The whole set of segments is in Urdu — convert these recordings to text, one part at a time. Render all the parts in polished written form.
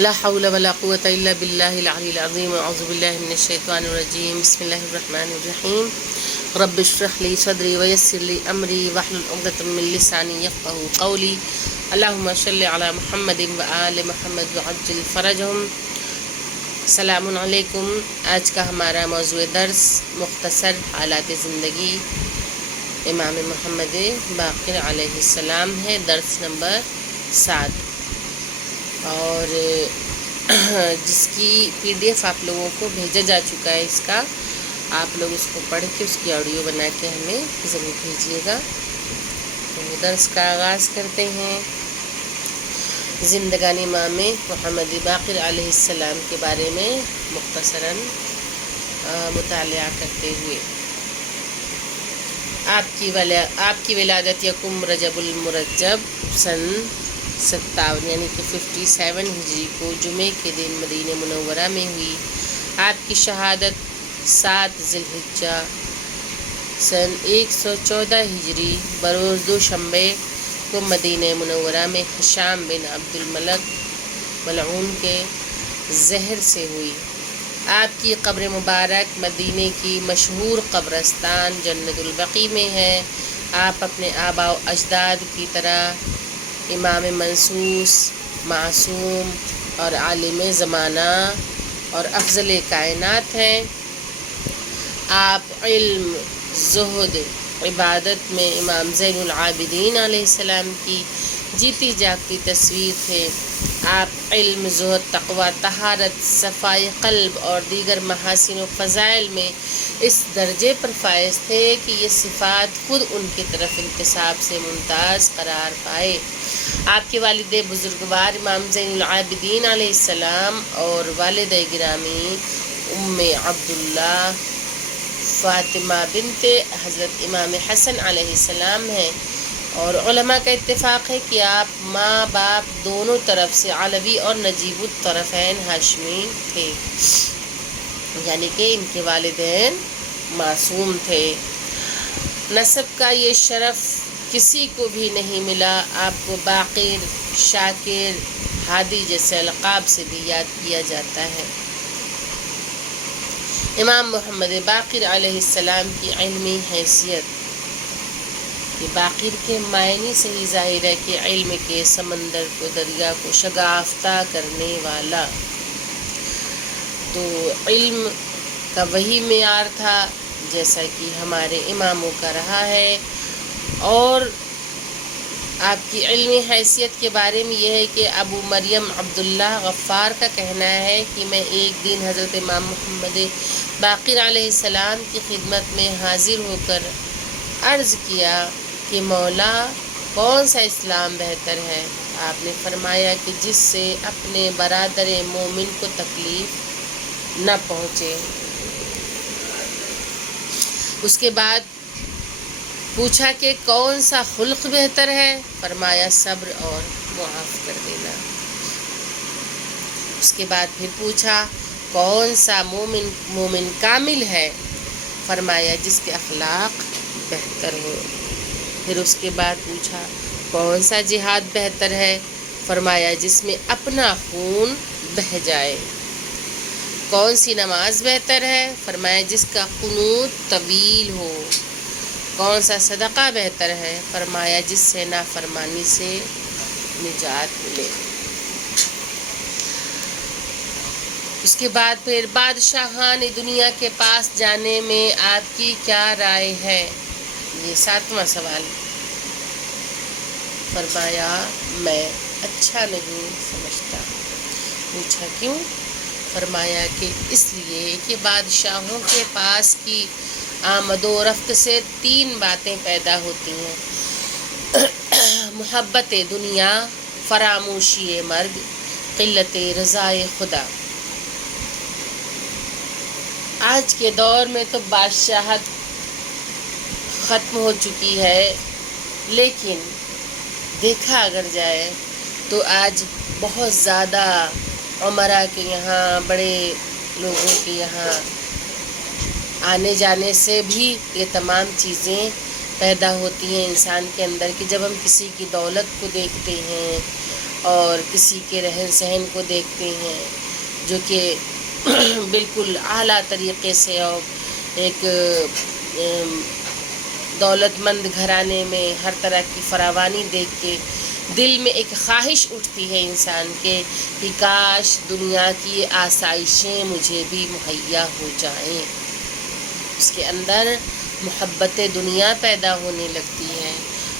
لا حول ولا قوة إلا بالله العلي العظيم أعوذ بالله من الشيطان الرجيم بسم الله الرحمن الرحيم رب اشرح لي صدري ويسر لي أمري واحلل عقدة من لساني يفقهوا قولي اللهم صل على محمد وآل محمد وعجل فرجهم. السلام علیکم. آج کا ہمارا موضوع درس مختصر حالات زندگی امام محمد باقر علیہ السلام ہے. درس نمبر 7 اور جس کی PDF آپ لوگوں کو بھیجا جا چکا ہے. اس کا آپ لوگ اس کو پڑھ کے اس کی آڈیو بنا کے ہمیں ضرور بھیجیے گا. تو درس کا آغاز کرتے ہیں. زندگانی امام محمد باقر علیہ السلام کے بارے میں مختصراً مطالعہ کرتے ہوئے. آپ کی ولادت یکم رجب المرجب سن 57 یعنی کہ 57 ہجری کو جمعے کے دن مدینہ منورہ میں ہوئی. آپ کی شہادت 7 ذی الحجہ سن 114 ہجری بروز دوشنبے کو مدینہ منورہ میں ہشام بن عبد الملک ملعون کے زہر سے ہوئی. آپ کی قبر مبارک مدینہ کی مشہور قبرستان جنت البقیع میں ہے. آپ اپنے آباء و اجداد کی طرح امام منصوص، معصوم اور عالم زمانہ اور افضل کائنات ہیں. آپ علم، زہد، عبادت میں امام زین العابدین علیہ السلام کی جیتی جاگتی تصویر تھے. آپ علم، زہد، تقوی، طہارت، صفائی قلب اور دیگر محاسن و فضائل میں اس درجے پر فائز تھے کہ یہ صفات خود ان کی طرف انتساب سے ممتاز قرار پائے. آپ کے والد بزرگوار امام زین العابدین علیہ السلام اور والدہ گرامی ام عبداللہ فاطمہ بنت حضرت امام حسن علیہ السلام ہیں. اور علماء کا اتفاق ہے کہ آپ ماں باپ دونوں طرف سے علوی اور نجیب الطرفین ہاشمی تھے، یعنی کہ ان کے والدین معصوم تھے. نسب کا یہ شرف کسی کو بھی نہیں ملا. آپ کو باقر، شاکر، ہادی جیسے القاب سے بھی یاد کیا جاتا ہے. امام محمد باقر علیہ السلام کی علمی حیثیت. یہ باقر کے معنی سے ہی ظاہر ہے کہ علم کے سمندر کو، دریا کو شگافتہ کرنے والا. تو علم کا وہی معیار تھا جیسا کہ ہمارے اماموں کا رہا ہے. اور آپ کی علمی حیثیت کے بارے میں یہ ہے کہ ابو مریم عبداللہ غفار کا کہنا ہے کہ میں ایک دن حضرت امام محمد باقر علیہ السلام کی خدمت میں حاضر ہو کر عرض کیا کہ مولا کون سا اسلام بہتر ہے؟ آپ نے فرمایا کہ جس سے اپنے برادر مومن کو تکلیف نہ پہنچے. اس کے بعد پوچھا کہ کون سا خلق بہتر ہے؟ فرمایا صبر اور معاف کر دینا. اس کے بعد پھر پوچھا کون سا مومن کامل ہے؟ فرمایا جس کے اخلاق بہتر ہو. پھر اس کے بعد پوچھا کون سا جہاد بہتر ہے؟ فرمایا جس میں اپنا خون بہہ جائے. کون سی نماز بہتر ہے؟ فرمایا جس کا قنوت طویل ہو. کون سا صدقہ بہتر ہے؟ فرمایا جس سے نافرمانی سے نجات ملے. اس کے بعد پھر بادشاہان دنیا کے پاس جانے میں آپ کی کیا رائے ہے؟ یہ 7واں سوال. فرمایا میں اچھا نہیں سمجھتا. پوچھا کیوں؟ فرمایا کہ اس لیے کہ بادشاہوں کے پاس کی آمد و رفت سے 3 باتیں پیدا ہوتی ہیں: محبت دنیا، فراموشی مرگ، قلت رضائے خدا. آج کے دور میں تو بادشاہت ختم ہو چکی ہے، لیکن دیکھا اگر جائے تو آج بہت زیادہ عمرا کے یہاں، بڑے لوگوں کے یہاں آنے جانے سے بھی یہ تمام چیزیں پیدا ہوتی ہیں انسان کے اندر کہ جب ہم کسی کی دولت کو دیکھتے ہیں اور کسی کے رہن سہن کو دیکھتے ہیں جو کہ بالکل اعلیٰ طریقے سے اور ایک دولت مند گھرانے میں ہر طرح کی فراوانی دیکھ کے دل میں ایک خواہش اٹھتی ہے انسان کے کہ کاش دنیا کی آسائشیں مجھے بھی مہیا ہو جائیں. اس کے اندر محبت دنیا پیدا ہونے لگتی ہے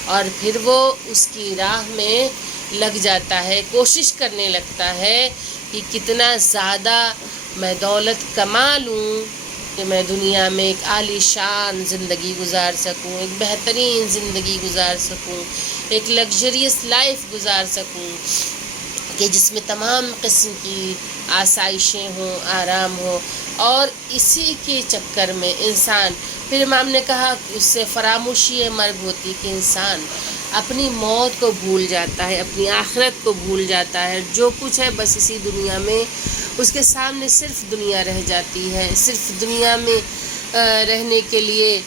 اور پھر وہ اس کی راہ میں لگ جاتا ہے، کوشش کرنے لگتا ہے کہ کتنا زیادہ میں دولت کما لوں کہ میں دنیا میں ایک عالی شان زندگی گزار سکوں، ایک بہترین زندگی گزار سکوں، ایک لگژریس لائف گزار سکوں کہ جس میں تمام قسم کی آسائشیں ہوں، آرام ہو. اور اسی کے چکر میں انسان، پھر امام نے کہا کہ اس سے فراموشی مرگ ہوتی کہ انسان اپنی موت کو بھول جاتا ہے، اپنی آخرت کو بھول جاتا ہے. جو کچھ ہے بس اسی دنیا میں اس کے سامنے صرف دنیا رہ جاتی ہے. صرف دنیا میں رہنے کے لیے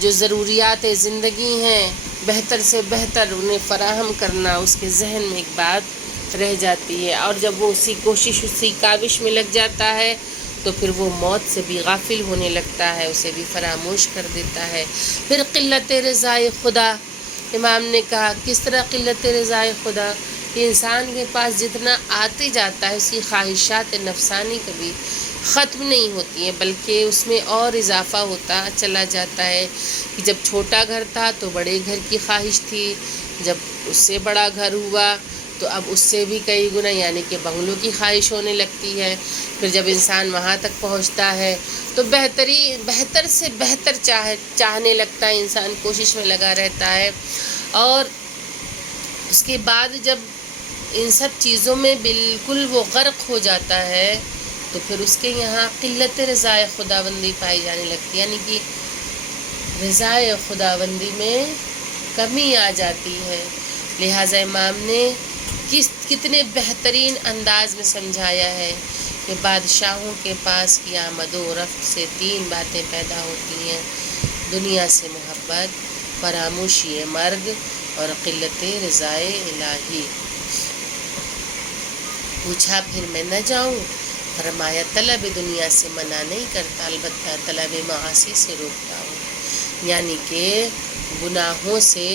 جو ضروریات زندگی ہیں بہتر سے بہتر انہیں فراہم کرنا اس کے ذہن میں ایک بات رہ جاتی ہے. اور جب وہ اسی کوشش، اسی کاوش میں لگ جاتا ہے تو پھر وہ موت سے بھی غافل ہونے لگتا ہے، اسے بھی فراموش کر دیتا ہے. پھر قلت رضائے خدا، امام نے کہا کس طرح قلت رضائے خدا کہ انسان کے پاس جتنا آتے جاتا ہے اس کی خواہشات نفسانی کبھی ختم نہیں ہوتی ہیں بلکہ اس میں اور اضافہ ہوتا چلا جاتا ہے. کہ جب چھوٹا گھر تھا تو بڑے گھر کی خواہش تھی، جب اس سے بڑا گھر ہوا تو اب اس سے بھی کئی گنا یعنی کہ بنگلوں کی خواہش ہونے لگتی ہے. پھر جب انسان وہاں تک پہنچتا ہے تو بہتر سے بہتر چاہنے لگتا ہے، انسان کوشش میں لگا رہتا ہے. اور اس کے بعد جب ان سب چیزوں میں بالکل وہ غرق ہو جاتا ہے تو پھر اس کے یہاں قلت رضائے خداوندی پائی جانے لگتی ہے، یعنی کہ رضائے خداوندی میں کمی آ جاتی ہے. لہٰذا امام نے کتنے بہترین انداز میں سمجھایا ہے کہ بادشاہوں کے پاس کی آمد و رفت سے 3 باتیں پیدا ہوتی ہیں: دنیا سے محبت، فراموشی مرگ اور قلت رضائے الہی. پوچھا پھر میں نہ جاؤں؟ فرمایا طلب دنیا سے منع نہیں کرتا، البتہ طلب معاصی سے روکتا ہوں. یعنی کہ گناہوں سے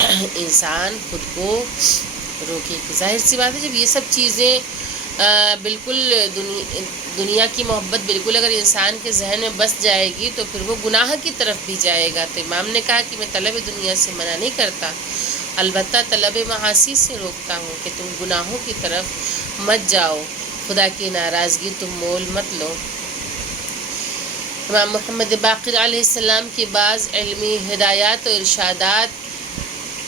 انسان خود کو روکے. ظاہر سی بات ہے جب یہ سب چیزیں بالکل دنیا کی محبت بالکل اگر انسان کے ذہن میں بس جائے گی تو پھر وہ گناہ کی طرف بھی جائے گا. تو امام نے کہا کہ میں طلب دنیا سے منع نہیں کرتا، البتہ طلب معاصی سے روکتا ہوں کہ تم گناہوں کی طرف مت جاؤ، خدا کی ناراضگی تم مول مت لو. امام محمد باقر علیہ السلام کی بعض علمی ہدایات و ارشادات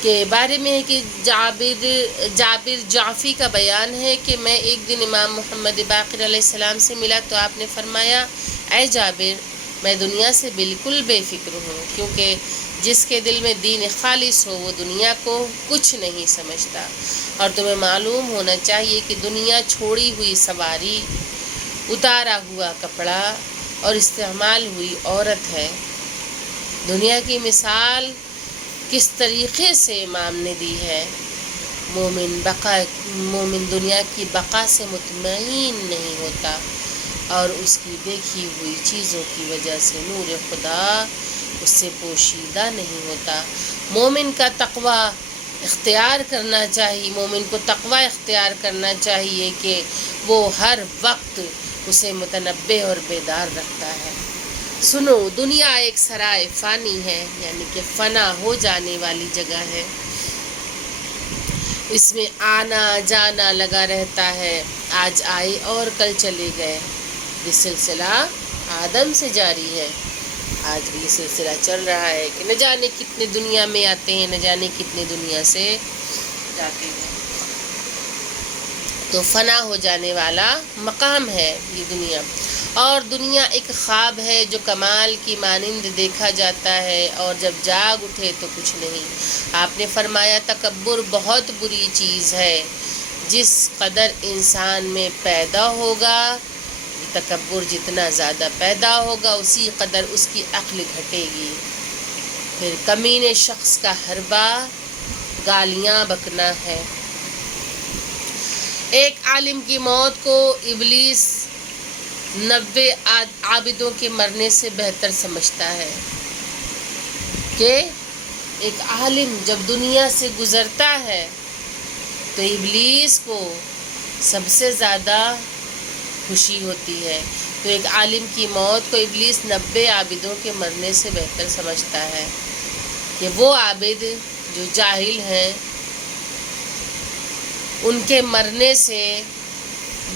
کے بارے میں ہے کہ جابر جعفی کا بیان ہے کہ میں ایک دن امام محمد باقر علیہ السلام سے ملا تو آپ نے فرمایا: اے جابر، میں دنیا سے بالکل بے فکر ہوں، کیونکہ جس کے دل میں دین خالص ہو وہ دنیا کو کچھ نہیں سمجھتا. اور تمہیں معلوم ہونا چاہیے کہ دنیا چھوڑی ہوئی سواری، اتارا ہوا کپڑا اور استعمال ہوئی عورت ہے. دنیا کی مثال کس طریقے سے امام نے دی ہے. مومن دنیا کی بقا سے مطمئن نہیں ہوتا اور اس کی دیکھی ہوئی چیزوں کی وجہ سے نور خدا اس سے پوشیدہ نہیں ہوتا. مومن کا تقوی اختیار کرنا چاہیے، مومن کو تقوی اختیار کرنا چاہیے کہ وہ ہر وقت اسے متنبہ اور بیدار رکھتا ہے. سنو، دنیا ایک سرائے فانی ہے، یعنی کہ فنا ہو جانے والی جگہ ہے. اس میں آنا جانا لگا رہتا ہے، آج آئے اور کل چلے گئے. یہ سلسلہ آدم سے جاری ہے، آج بھی یہ سلسلہ چل رہا ہے کہ نہ جانے کتنے دنیا میں آتے ہیں، نہ جانے کتنے دنیا سے جاتے ہیں. تو فنا ہو جانے والا مقام ہے یہ دنیا. اور دنیا ایک خواب ہے جو کمال کی مانند دیکھا جاتا ہے اور جب جاگ اٹھے تو کچھ نہیں. آپ نے فرمایا تکبر بہت بری چیز ہے. جس قدر انسان میں پیدا ہوگا، تکبر جتنا زیادہ پیدا ہوگا اسی قدر اس کی عقل گھٹے گی. پھر کمینے شخص کا حربہ گالیاں بکنا ہے. ایک عالم کی موت کو ابلیس 90 عابدوں کے مرنے سے بہتر سمجھتا ہے کہ ایک عالم جب دنیا سے گزرتا ہے تو ابلیس کو سب سے زیادہ خوشی ہوتی ہے. تو ایک عالم کی موت کو ابلیس 90 عابدوں کے مرنے سے بہتر سمجھتا ہے کہ وہ عابد جو جاہل ہیں ان کے مرنے سے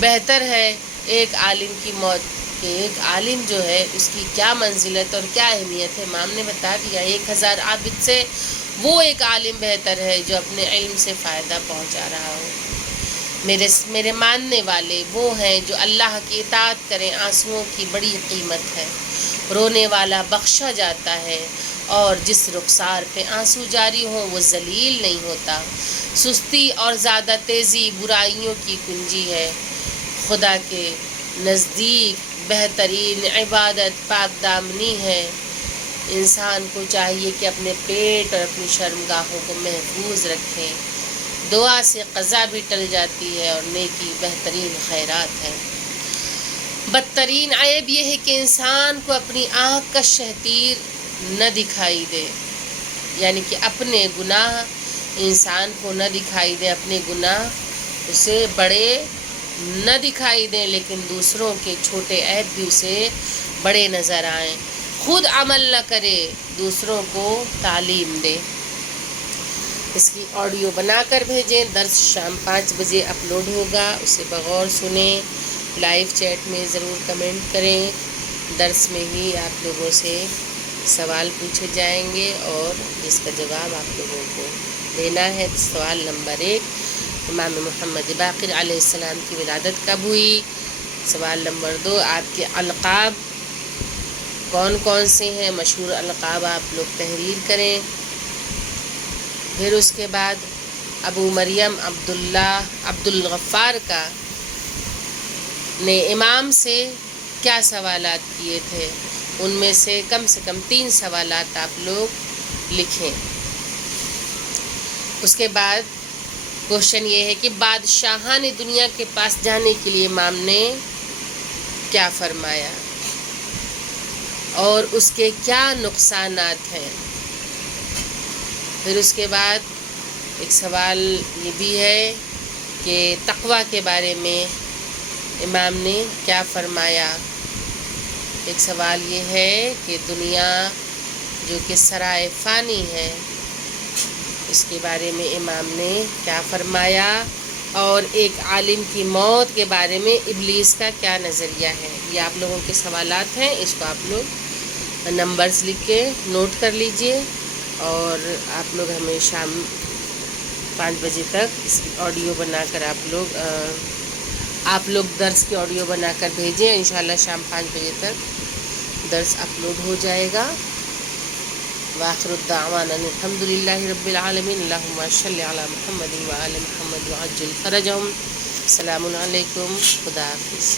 بہتر ہے ایک عالم کی موت. کہ ایک عالم جو ہے اس کی کیا منزلت اور کیا اہمیت ہے امام نے بتا دیا. 1000 عابد سے وہ ایک عالم بہتر ہے جو اپنے علم سے فائدہ پہنچا رہا ہو. میرے ماننے والے وہ ہیں جو اللہ کی اطاعت کریں. آنسوؤں کی بڑی قیمت ہے. رونے والا بخشا جاتا ہے اور جس رخسار پہ آنسو جاری ہوں وہ ذلیل نہیں ہوتا. سستی اور زیادہ تیزی برائیوں کی کنجی ہے. خدا کے نزدیک بہترین عبادت پاک دامنی ہے. انسان کو چاہیے کہ اپنے پیٹ اور اپنی شرمگاہوں کو محفوظ رکھیں. دعا سے قضا بھی ٹل جاتی ہے اور نیکی بہترین خیرات ہے. بدترین عیب یہ ہے کہ انسان کو اپنی آنکھ کا شہتیر نہ دکھائی دے. یعنی کہ اپنے گناہ انسان کو نہ دکھائی دے. اپنے گناہ اسے بڑے نہ دکھائی دیں لیکن دوسروں کے چھوٹے عیب بھی اسے بڑے نظر آئیں. خود عمل نہ کرے دوسروں کو تعلیم دے. اس کی آڈیو بنا کر بھیجیں. درس شام 5 بجے اپلوڈ ہوگا. اسے بغور سنیں. لائیو چیٹ میں ضرور کمنٹ کریں. درس میں ہی آپ لوگوں سے سوال پوچھے جائیں گے اور جس کا جواب آپ لوگوں کو دینا ہے. سوال نمبر 1 امام محمد باقر علیہ السلام کی ولادت کب ہوئی؟ سوال نمبر 2 آپ کے القاب کون کون سے ہیں؟ مشہور القاب آپ لوگ تحریر کریں. پھر اس کے بعد ابو مریم عبدالغفار کا نے امام سے کیا سوالات کیے تھے؟ ان میں سے کم 3 سوالات آپ لوگ لکھیں. اس کے بعد کوشچن یہ ہے کہ بادشاہان دنیا کے پاس جانے کے لیے امام نے کیا فرمایا اور اس کے کیا نقصانات ہیں؟ پھر اس کے بعد ایک سوال یہ بھی ہے کہ تقویٰ کے بارے میں امام نے کیا فرمایا. ایک سوال یہ ہے کہ دنیا جو کہ سرائے فانی ہے اس کے بارے میں امام نے کیا فرمایا. اور ایک عالم کی موت کے بارے میں ابلیس کا کیا نظریہ ہے. یہ آپ لوگوں کے سوالات ہیں. اس کو آپ لوگ نمبرز لکھ کے نوٹ کر لیجئے اور آپ لوگ ہمیں شام 5 بجے تک اس کی آڈیو بنا کر آپ لوگ درس کی آڈیو بنا کر بھیجیں. انشاءاللہ شام 5 بجے تک درس اپلوڈ ہو جائے گا. وآخر الدعوانا الحمدللہ رب العالمین. اللہم صلی علی محمد وآل محمد وعجل فرجہم. السلام علیکم. خدا حافظ.